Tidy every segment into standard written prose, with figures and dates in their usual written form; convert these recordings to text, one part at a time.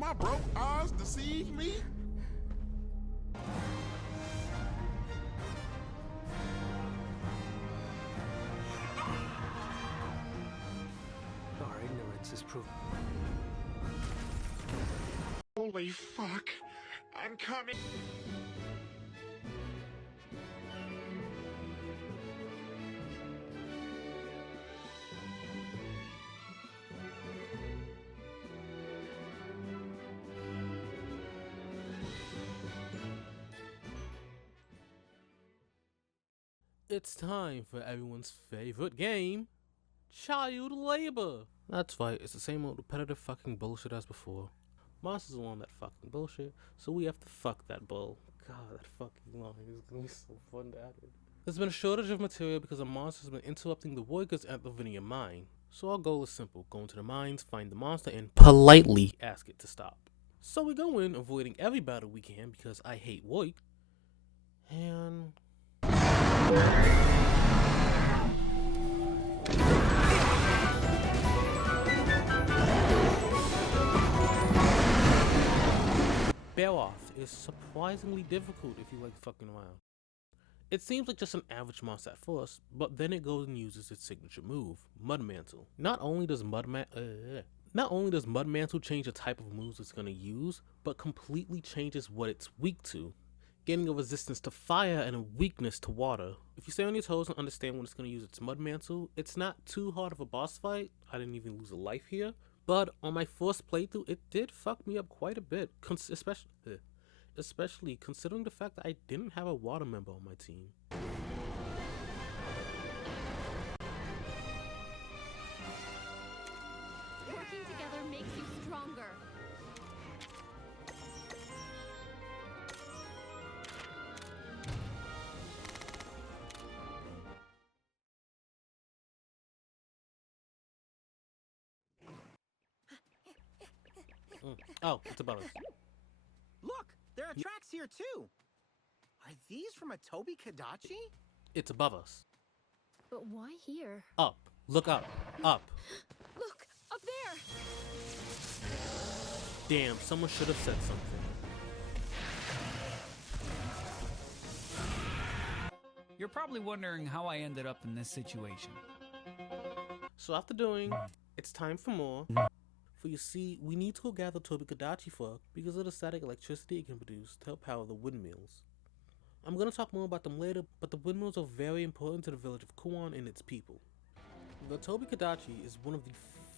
my broke eyes deceive me? Our ignorance is proof. Holy fuck. I'm coming. It's time for everyone's favorite game, child labor. That's right, it's the same old repetitive fucking bullshit as before. Monsters are on that fucking bullshit, so we have to fuck that bull. God, that fucking line is gonna be so fun to edit. There's been a shortage of material because a monster has been interrupting the workers at the Vineyard mine. So our goal is simple: go into the mines, find the monster, and politely ask it to stop. So we go in, avoiding every battle we can because I hate work, and Bear off is surprisingly difficult if you like fucking around. It seems like just an average monster at first, but then it goes and uses its signature move, Mud Mantle. Not only does Mud Mantle change the type of moves it's gonna use, but completely changes what it's weak to, gaining a resistance to fire and a weakness to water. If you stay on your toes and understand when it's gonna use its Mud Mantle, it's not too hard of a boss fight. I didn't even lose a life here. But on my first playthrough, it did fuck me up quite a bit, especially considering the fact that I didn't have a water member on my team. Working together makes you stronger. Oh, it's above us. Look, there are tracks here too. Are these from a Toby Kadachi? It's above us. But why here? Up. Look up. Up. Look, up there! Damn, someone should have said something. You're probably wondering how I ended up in this situation. So after doing, it's time for more. For you see, we need to go gather Toby Kadachi for because of the static electricity it can produce to help power the windmills. I'm gonna talk more about them later, but the windmills are very important to the village of Kuon and its people. The Toby Kadachi is one of the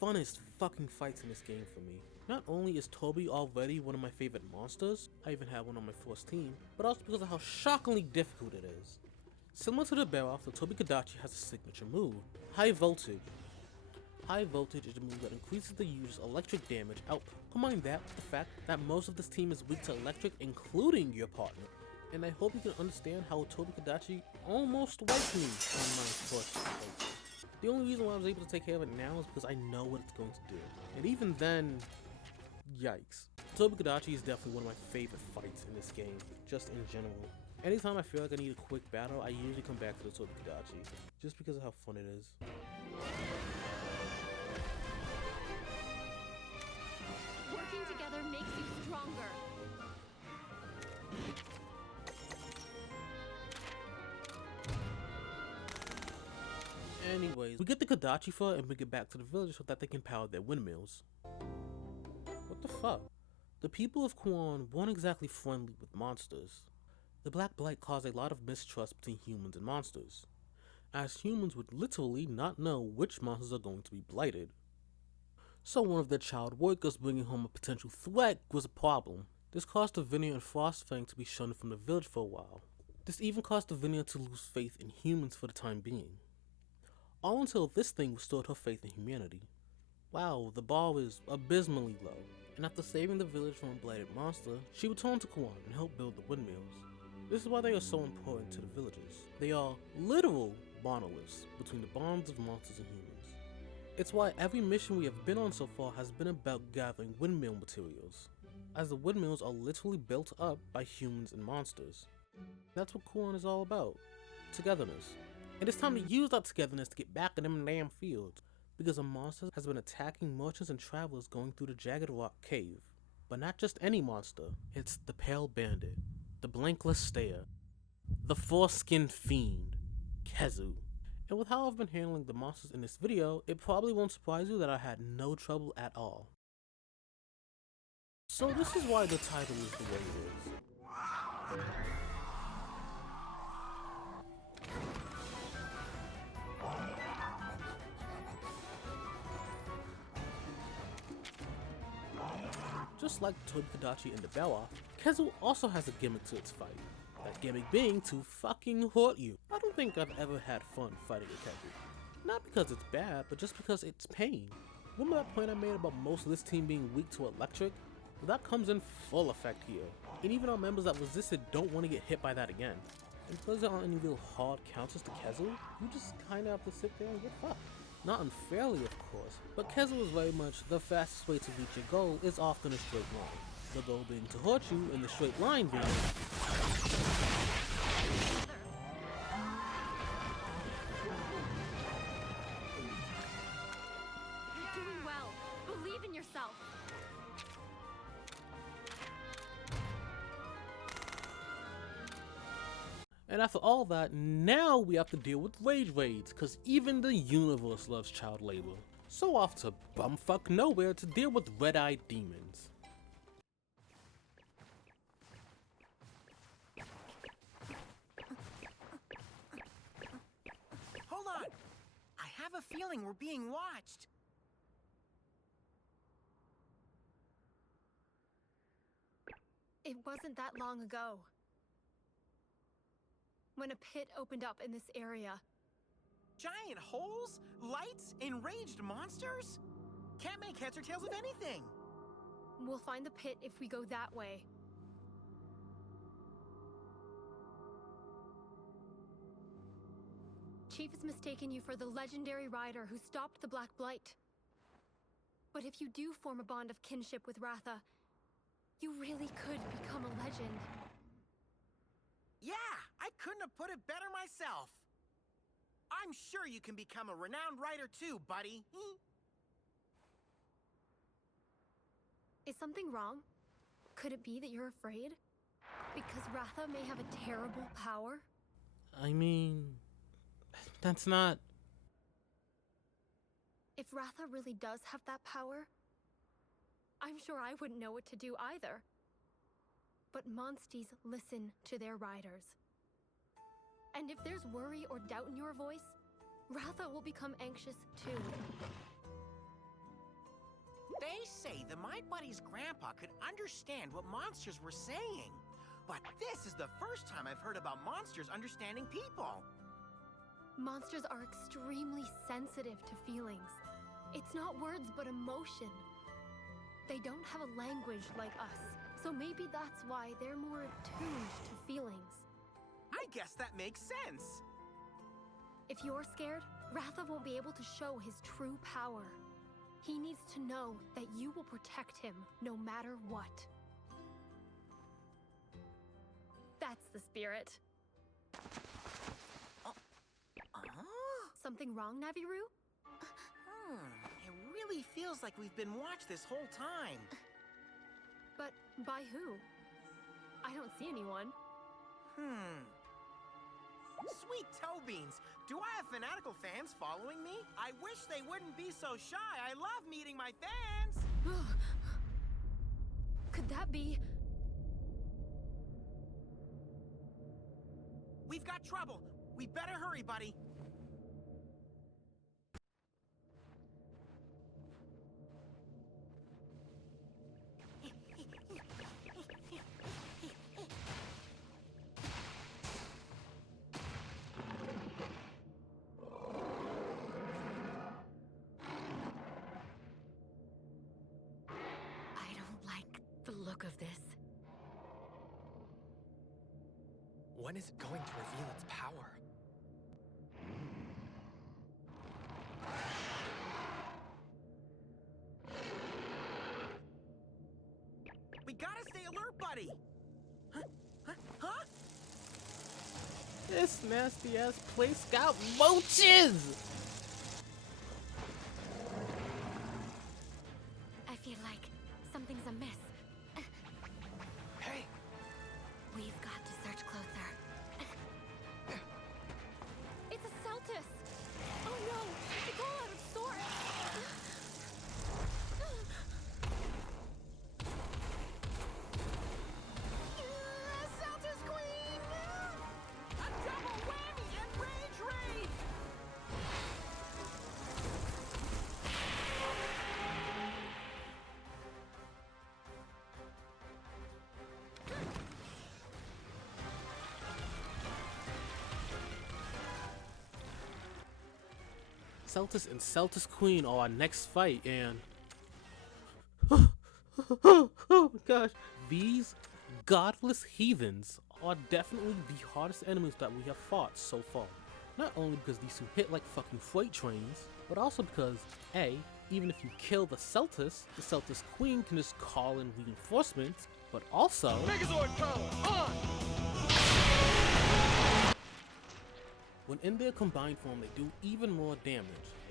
funnest fucking fights in this game for me. Not only is Toby already one of my favorite monsters, I even have one on my first team, but also because of how shockingly difficult it is. Similar to the Bear-Off, the Toby Kadachi has a signature move, High Voltage. High Voltage is a move that increases the user's electric damage output. Combine that with the fact that most of this team is weak to electric, including your partner. And I hope you can understand how Toby Kadachi almost wiped me on my first playthrough. The only reason why I was able to take care of it now is because I know what it's going to do. And even then, yikes. Toby Kadachi is definitely one of my favorite fights in this game, just in general. Anytime I feel like I need a quick battle, I usually come back to the Toby Kadachi, just because of how fun it is. Working together makes you stronger. Anyways, we get the Kadachi fur and bring it back to the village so that they can power their windmills. What the fuck? The people of Kuon weren't exactly friendly with monsters. The Black Blight caused a lot of mistrust between humans and monsters, as humans would literally not know which monsters are going to be blighted. So one of their child workers bringing home a potential threat was a problem. This caused the Vineyard and Frostfang to be shunned from the village for a while. This even caused the Vineyard to lose faith in humans for the time being. All until this thing restored her faith in humanity. Wow, the bar is abysmally low, and after saving the village from a blighted monster, she returned to Kuon and helped build the windmills. This is why they are so important to the villagers. They are literal monoliths between the bonds of monsters and humans. It's why every mission we have been on so far has been about gathering windmill materials, as the windmills are literally built up by humans and monsters. That's what Kuon is all about, togetherness. And it's time to use that togetherness to get back in them damn fields, because a monster has been attacking merchants and travelers going through the Jagged Rock Cave. But not just any monster, it's the Pale Bandit, the Blankless Stare, the Four-Skinned Fiend, Kezu. And with how I've been handling the monsters in this video, it probably won't surprise you that I had no trouble at all. So this is why the title is the way it is. Just like Toby Kadachi and the Bella, Kezu also has a gimmick to its fight. That gimmick being to fucking hurt you. I don't think I've ever had fun fighting a Kezu. Not because it's bad, but just because it's pain. Remember that point I made about most of this team being weak to electric? Well, that comes in full effect here. And even our members that resist it don't want to get hit by that again. And because there aren't any real hard counters to Kezu, you just kinda have to sit there and get fucked. Not unfairly, of course, but Kezu is very much the fastest way to reach your goal is often a straight line. The goal being to hurt you, and the straight line being... You're doing well. Believe in yourself. And after all that, now we have to deal with rage raids, cause even the universe loves child labor. So off to bumfuck nowhere to deal with red-eyed demons. Hold on! I have a feeling we're being watched. It wasn't that long ago when a pit opened up in this area. Giant holes? Lights? Enraged monsters? Can't make heads or tails of anything. We'll find the pit if we go that way. Chief has mistaken you for the legendary rider who stopped the Black Blight. But if you do form a bond of kinship with Ratha, you really could become a legend. Yeah, I couldn't have put it better myself. I'm sure you can become a renowned writer too, buddy. Is something wrong? Could it be that you're afraid? Because Ratha may have a terrible power? I mean... that's not... If Ratha really does have that power, I'm sure I wouldn't know what to do either. But monsties listen to their riders. And if there's worry or doubt in your voice, Ratha will become anxious too. They say that my buddy's grandpa could understand what monsters were saying. But this is the first time I've heard about monsters understanding people. Monsters are extremely sensitive to feelings. It's not words, but emotion. They don't have a language like us, so maybe that's why they're more attuned to feelings. I guess that makes sense. If you're scared, Ratha won't be able to show his true power. He needs to know that you will protect him no matter what. That's the spirit. Something wrong, Naviru? It really feels like we've been watched this whole time. But by who? I don't see anyone. Sweet toe beans. Do I have fanatical fans following me? I wish they wouldn't be so shy. I love meeting my fans. Could that be? We've got trouble. We better hurry, buddy. I don't like the look of this. When is it going to reveal its power? We gotta stay alert, buddy. Huh? This nasty ass place got roaches! I feel like something's amiss. Celtis and Celtis Queen are our next fight, and oh my gosh, these godless heathens are definitely the hardest enemies that we have fought so far. Not only because these two hit like fucking freight trains, but also because A, even if you kill the Celtis Queen can just call in reinforcements, but also Megazord power on! when in their combined form they do even more damage.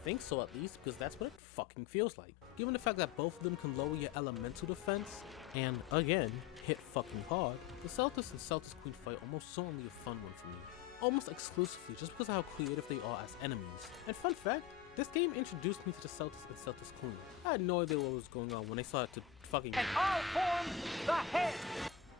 I think so, at least, because that's what it fucking feels like. Given the fact that both of them can lower your elemental defense, and again, hit fucking hard, the Celtis and Celtis Queen fight almost certainly a fun one for me. Almost exclusively just because of how creative they are as enemies. And fun fact, this game introduced me to the Celtis and Celtis Queen. I had no idea what was going on when they started to fucking— And all form the head!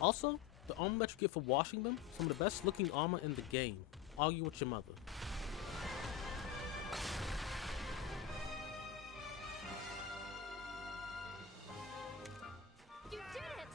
Also, the armor that you get for washing them, some of the best looking armor in the game. Argue with your mother. You did it!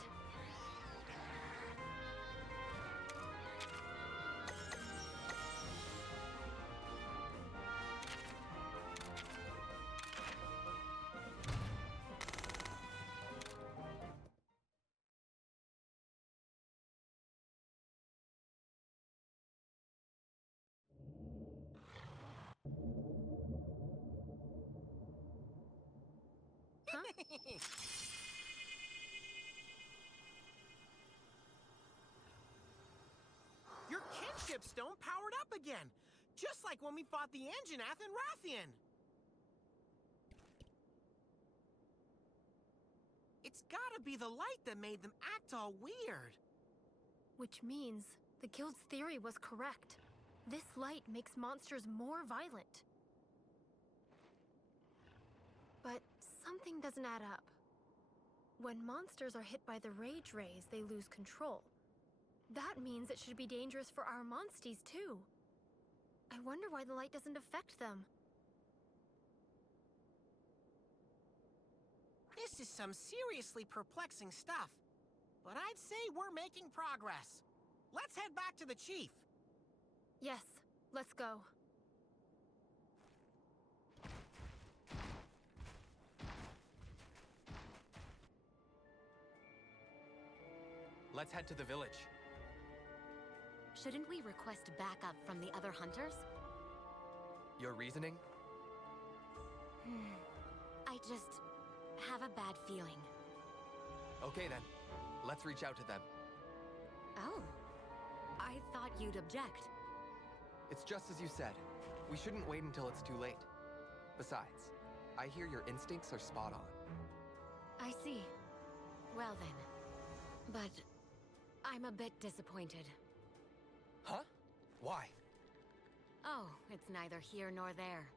Your kinship stone powered up again, just like when we fought the Anjanath and Rathian. It's gotta be the light that made them act all weird. Which means the guild's theory was correct. This light makes monsters more violent. But something doesn't add up. When monsters are hit by the rage rays, they lose control. That means it should be dangerous for our monsties too. I wonder why the light doesn't affect them. This is some seriously perplexing stuff. But I'd say we're making progress. Let's head back to the chief. Yes, let's go. Let's head to the village. Shouldn't we request backup from the other hunters? Your reasoning? I just have a bad feeling. Okay then, let's reach out to them. Oh, I thought you'd object. It's just as you said. We shouldn't wait until it's too late. Besides, I hear your instincts are spot on. I see. Well then. But I'm a bit disappointed. Huh? Why? Oh, it's neither here nor there.